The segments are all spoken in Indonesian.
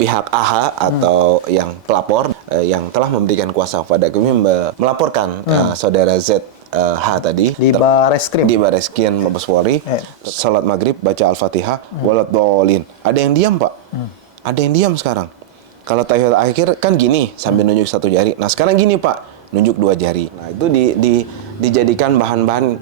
pihak AH atau yang pelapor yang telah memberikan kuasa kepada kami melaporkan saudara Z H tadi di Bareskrim Mabes Polri salat maghrib baca Al-Fatihah waladhdallin. Ada yang diam, Pak. Ada yang diam sekarang. Kalau tahiyat akhir kan gini sambil nunjuk satu jari. Nah, sekarang gini, Pak, nunjuk dua jari. Nah, itu dijadikan bahan-bahan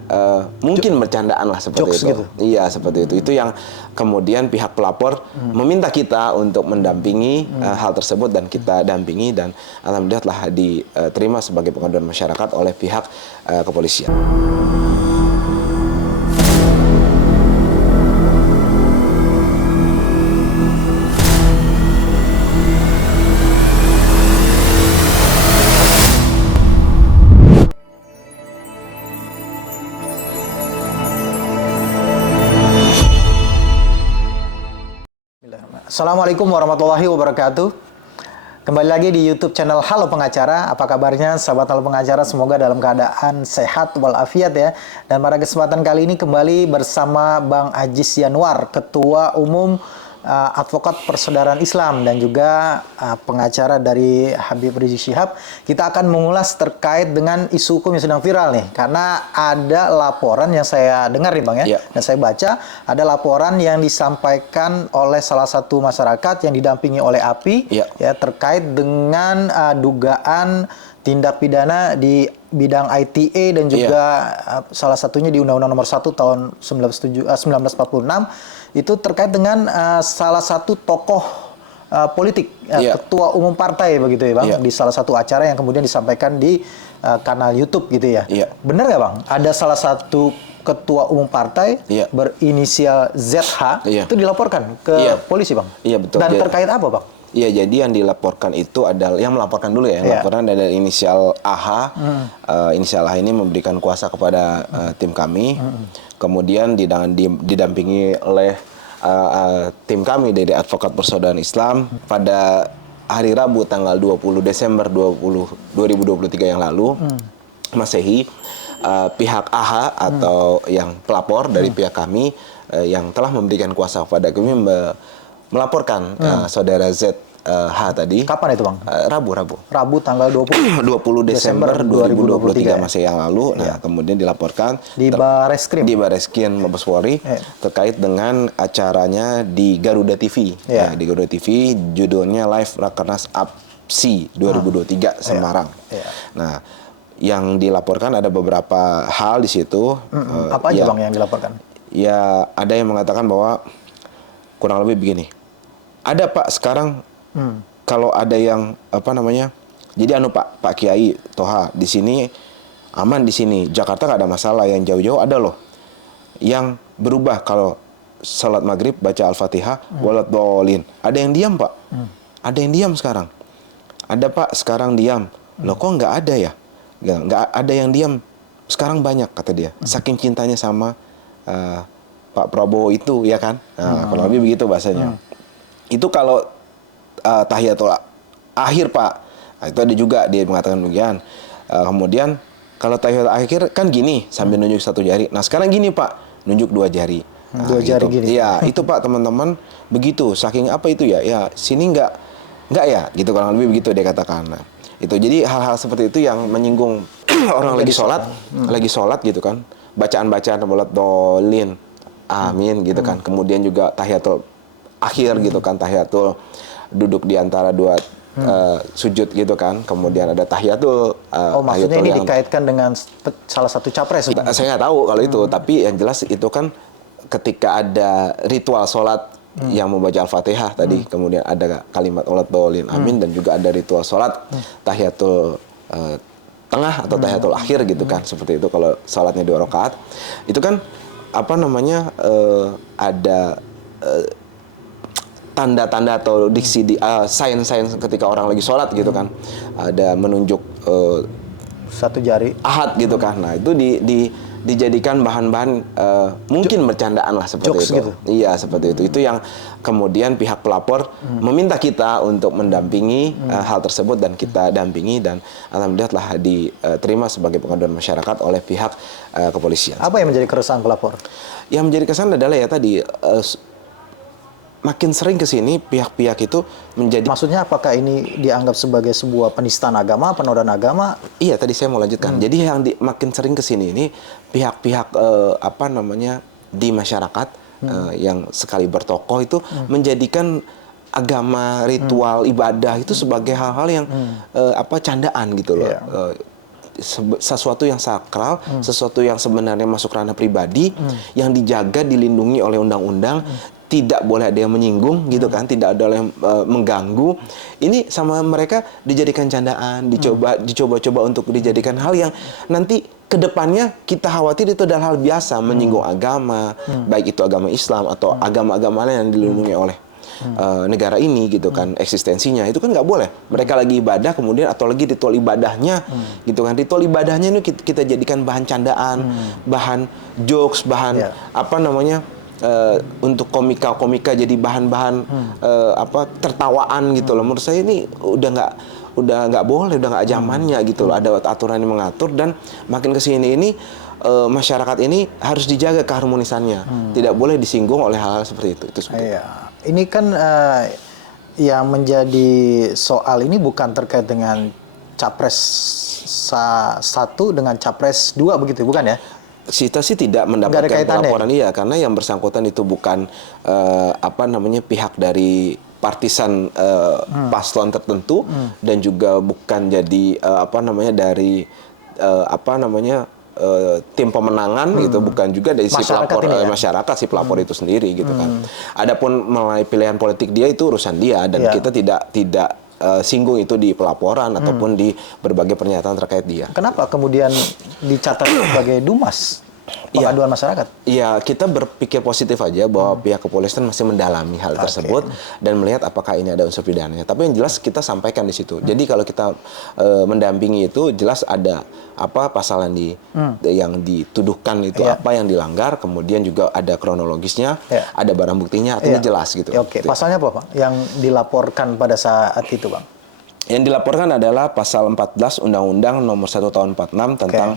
mungkin bercandaan lah seperti itu. Gitu. Iya, seperti itu. Itu yang kemudian pihak pelapor meminta kita untuk mendampingi hal tersebut dan kita dampingi dan alhamdulillah telah diterima sebagai pengaduan masyarakat oleh pihak kepolisian. Assalamualaikum warahmatullahi wabarakatuh. Kembali lagi di YouTube channel Halo Pengacara. Apa kabarnya sahabat Halo Pengacara? Semoga dalam keadaan sehat walafiat ya. Dan pada kesempatan kali ini kembali bersama Bang Ajis Yanwar, Ketua Umum Advokat Persaudaraan Islam dan juga pengacara dari Habib Rizik Syihab. Kita akan mengulas terkait dengan isu hukum yang sedang viral nih, karena ada laporan yang saya dengar nih Bang ya, dan saya baca ada laporan yang disampaikan oleh salah satu masyarakat yang didampingi oleh API ya terkait dengan dugaan tindak pidana di bidang ITE dan juga salah satunya di Undang-Undang Nomor 1 tahun 1946 itu terkait dengan salah satu tokoh politik, ketua umum partai begitu ya Bang, di salah satu acara yang kemudian disampaikan di kanal YouTube gitu ya. Benar nggak Bang? Ada salah satu ketua umum partai berinisial ZH itu dilaporkan ke polisi Bang? Iya betul. Dan terkait apa Bang? Iya, jadi yang dilaporkan itu adalah yang melaporkan dulu ya. Yang laporan ada inisial AH. Inisial AH ini memberikan kuasa kepada tim kami. Kemudian didampingi oleh tim kami dari Advokat Persaudaraan Islam pada hari Rabu tanggal 20 Desember 2023 yang lalu, Masehi, pihak AH atau yang pelapor dari pihak kami yang telah memberikan kuasa kepada kami melaporkan saudara Z H tadi. Kapan itu Bang? Rabu tanggal 20 Desember 2023 masih yang lalu. Nah, kemudian dilaporkan di Bareskrim Mabes Polri terkait dengan acaranya di Garuda TV. Di Garuda TV judulnya Live Rakernas APSI 2023 Semarang. Nah, yang dilaporkan ada beberapa hal di situ. Apa aja Bang yang dilaporkan? Ya, ada yang mengatakan bahwa kurang lebih begini. Ada Pak sekarang kalau ada yang jadi Pak Kiai Toha di sini aman, di sini Jakarta nggak ada masalah, yang jauh-jauh ada loh yang berubah kalau salat maghrib baca Al-Fatihah waladhdallin. Ada yang diam Pak, ada yang diam sekarang. Ada Pak sekarang diam. Loh kok nggak ada ya? Nggak ada yang diam sekarang, banyak kata dia. Saking cintanya sama Pak Prabowo itu ya kan, kurang lebih begitu bahasanya. Itu kalau tahiyatul akhir Pak, nah, itu ada juga dia mengatakan demikian. Kemudian kalau tahiyatul akhir kan gini sambil nunjuk satu jari. Nah sekarang gini Pak, nunjuk dua jari. Dua jari gini. Iya itu Pak, teman-teman begitu. Saking apa itu ya? Ya sini nggak ya, gitu kurang lebih begitu dia katakan. Nah, itu jadi hal-hal seperti itu yang menyinggung orang lagi sholat gitu kan, bacaan-bacaan waladhdallin, amin gitu kan. Kemudian juga tahiyatul akhir gitu kan, tahiyatul duduk di antara dua sujud gitu kan. Kemudian ada tahiyatul. Maksudnya ini dikaitkan dengan salah satu capres? Saya nggak tahu kalau itu, tapi yang jelas itu kan ketika ada ritual sholat yang membaca Al-Fatihah tadi, kemudian ada kalimat waladhdallin, amin, dan juga ada ritual sholat tahiyatul tengah atau tahiyatul akhir gitu kan, seperti itu kalau sholatnya 2 rakaat. Itu kan ada tanda-tanda atau diksi sign-sign ketika orang lagi sholat gitu kan, ada menunjuk satu jari ahad gitu kan. Nah itu dijadikan bahan-bahan mungkin bercandaan lah seperti itu. Gitu. Iya seperti itu. Itu yang kemudian pihak pelapor meminta kita untuk mendampingi hal tersebut dan kita dampingi dan alhamdulillah telah diterima sebagai pengaduan masyarakat oleh pihak kepolisian. Apa yang menjadi keresahan pelapor? Yang menjadi keresahan adalah ya tadi makin sering ke sini pihak-pihak itu menjadi. Maksudnya apakah ini dianggap sebagai sebuah penistaan agama, penodaan agama? Iya, tadi saya mau lanjutkan. Jadi yang makin sering ke sini ini pihak-pihak apa namanya di masyarakat yang sekali bertokoh itu menjadikan agama, ritual, ibadah itu sebagai hal-hal yang apa candaan gitu loh. Sesuatu yang sakral, sesuatu yang sebenarnya masuk ranah pribadi, yang dijaga, dilindungi oleh undang-undang, tidak boleh ada yang menyinggung gitu kan, tidak ada yang mengganggu. Ini sama mereka dijadikan candaan, dicoba-coba untuk dijadikan hal yang nanti kedepannya kita khawatir itu adalah hal biasa, menyinggung agama, baik itu agama Islam atau agama-agama lain yang dilindungi oleh negara ini gitu kan, eksistensinya itu kan nggak boleh. Mereka lagi ibadah kemudian atau lagi ritual ibadahnya gitu kan, ritual ibadahnya ini kita jadikan bahan candaan, bahan jokes, bahan apa namanya untuk komika jadi bahan-bahan apa tertawaan gitu loh. Menurut saya ini udah nggak boleh, udah nggak zamannya gitu loh. Ada aturan yang mengatur dan makin kesini ini masyarakat ini harus dijaga keharmonisannya, tidak boleh disinggung oleh hal-hal seperti itu. Itu ini kan yang menjadi soal ini bukan terkait dengan capres 1 dengan capres 2 begitu, bukan ya? Kita sih tidak mendapatkan laporan karena yang bersangkutan itu bukan apa namanya pihak dari partisan paslon tertentu dan juga bukan jadi apa namanya dari apa namanya tim pemenangan gitu, bukan juga dari si pelapor masyarakat si pelapor itu sendiri gitu kan. Adapun melalui pilihan politik dia itu urusan dia dan kita tidak singgung itu di pelaporan ataupun di berbagai pernyataan terkait dia. Kenapa kemudian dicatat sebagai Dumas pengaduan masyarakat? Iya, kita berpikir positif aja bahwa pihak kepolisian masih mendalami hal tersebut dan melihat apakah ini ada unsur pidananya. Tapi yang jelas kita sampaikan di situ. Jadi kalau kita mendampingi itu jelas ada apa pasal yang dituduhkan itu apa yang dilanggar, kemudian juga ada kronologisnya, ada barang buktinya, artinya jelas gitu. Pasalnya apa, Pak? Yang dilaporkan pada saat itu, Bang? Yang dilaporkan adalah pasal 14 Undang-Undang Nomor 1 Tahun 46 tentang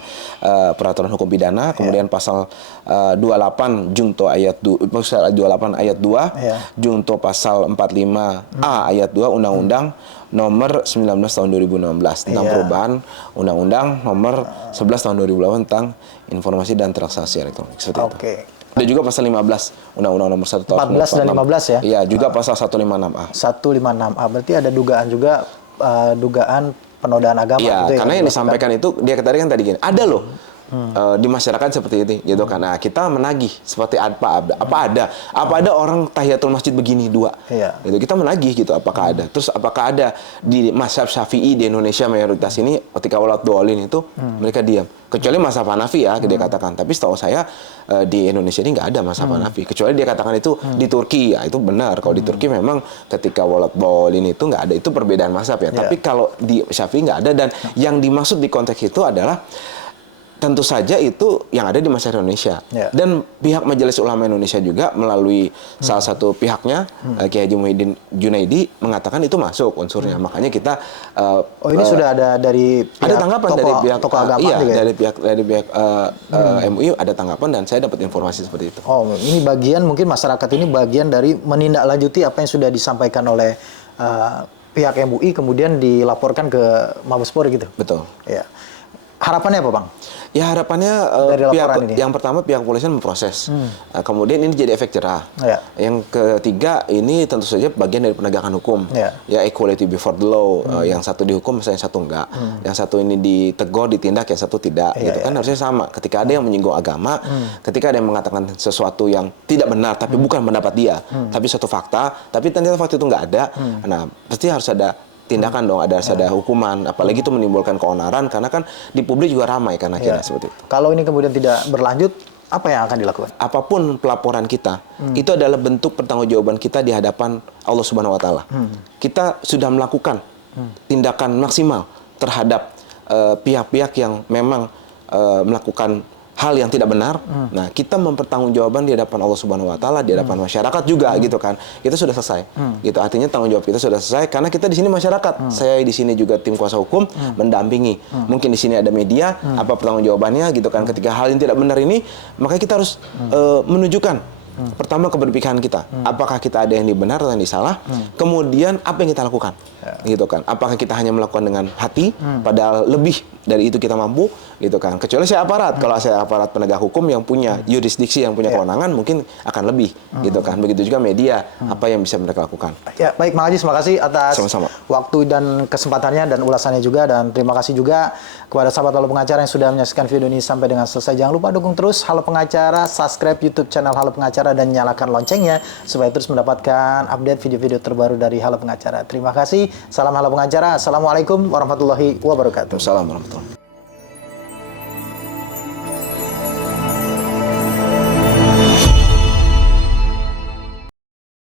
peraturan hukum pidana, kemudian pasal 28 Junto ayat 2, pasal 28 ayat 2, Junto pasal 45A ayat 2 Undang-Undang Nomor 19 Tahun 2016 tentang perubahan Undang-Undang Nomor 11 Tahun 2008 tentang informasi dan transaksi elektronik seperti itu. Ada juga pasal 15 Undang-Undang Nomor 1 Tahun 14 dan 15 ya? Iya, juga pasal 156A. 156A berarti ada dugaan juga dugaan penodaan agama. Iya, gitu karena yang disampaikan itu dia tadi gini, ada loh di masyarakat seperti ini, gitu kan. Nah, kita menagih seperti apa ada orang tahiyatul masjid begini 2, gitu. Kita menagih gitu, apakah ada. Terus apakah ada di mazhab Syafi'i di Indonesia mayoritas ini ketika walat dolin itu mereka diam. Kecuali mazhab Hanafi ya, dia katakan. Tapi setahu saya di Indonesia ini nggak ada mazhab Hanafi. Kecuali dia katakan itu di Turki, ya itu benar. Kalau di Turki memang ketika walat dolin itu nggak ada, itu perbedaan mazhab ya. Tapi kalau di Syafi'i nggak ada, dan yang dimaksud di konteks itu adalah tentu saja itu yang ada di masyarakat Indonesia. Dan pihak Majelis Ulama Indonesia juga melalui salah satu pihaknya, Kiai Haji Muhyiddin Junaidi, mengatakan itu masuk unsurnya. Makanya kita ini sudah ada dari pihak ada tanggapan dari pihak tokoh agama iya, juga dari pihak MUI ada tanggapan dan saya dapat informasi seperti itu. Oh, ini bagian mungkin masyarakat ini bagian dari menindaklanjuti apa yang sudah disampaikan oleh pihak MUI kemudian dilaporkan ke Mabes Polri gitu. Betul. Ya. Harapannya apa, Bang? Ya harapannya yang pertama pihak kepolisian memproses. Kemudian ini jadi efek jerah. Yang ketiga ini tentu saja bagian dari penegakan hukum. Ya equality before the law. Yang satu dihukum, misalnya satu enggak. Yang satu ini ditegur, ditindak, yang satu tidak. Gitu kan harusnya sama. Ketika ada yang menyinggung agama, ketika ada yang mengatakan sesuatu yang tidak benar, tapi bukan pendapat dia, tapi suatu fakta, tapi ternyata fakta itu enggak ada. Nah, pasti harus ada tindakan dong, ada hukuman, apalagi itu menimbulkan keonaran karena kan di publik juga ramai karena kira seperti itu. Kalau ini kemudian tidak berlanjut, apa yang akan dilakukan? Apapun pelaporan kita, itu adalah bentuk pertanggungjawaban kita di hadapan Allah Subhanahu Wa Taala. Kita sudah melakukan tindakan maksimal terhadap pihak-pihak yang memang melakukan hal yang tidak benar. Nah, kita mempertanggungjawabkan di hadapan Allah Subhanahu Wa Taala, di hadapan masyarakat juga gitu kan. Kita sudah selesai. Gitu. Artinya tanggung jawab kita sudah selesai karena kita di sini masyarakat. Saya di sini juga tim kuasa hukum mendampingi. Mungkin di sini ada media, apa pertanggungjawabannya gitu kan ketika hal yang tidak benar ini, maka kita harus menunjukkan Pertama keberpihakan kita. Apakah kita ada yang dibenar atau yang disalah? Kemudian apa yang kita lakukan? Gitu kan. Apakah kita hanya melakukan dengan hati padahal lebih dari itu kita mampu gitu kan. Kecuali saya aparat. Kalau saya aparat penegak hukum yang punya yurisdiksi, yang punya kewenangan mungkin akan lebih gitu kan. Begitu juga media, apa yang bisa mereka lakukan. Ya, baik Mang Haji, terima kasih atas Sama-sama. waktu dan kesempatannya dan ulasannya juga, dan terima kasih juga kepada sahabat Halo Pengacara yang sudah menyaksikan video ini sampai dengan selesai. Jangan lupa dukung terus Halo Pengacara, subscribe YouTube channel Halo Pengacara dan nyalakan loncengnya supaya terus mendapatkan update video-video terbaru dari Halo Pengacara. Terima kasih. Salam Halo Pengacara. Assalamualaikum warahmatullahi wabarakatuh. Assalamualaikum warahmatullahi wabarakatuh.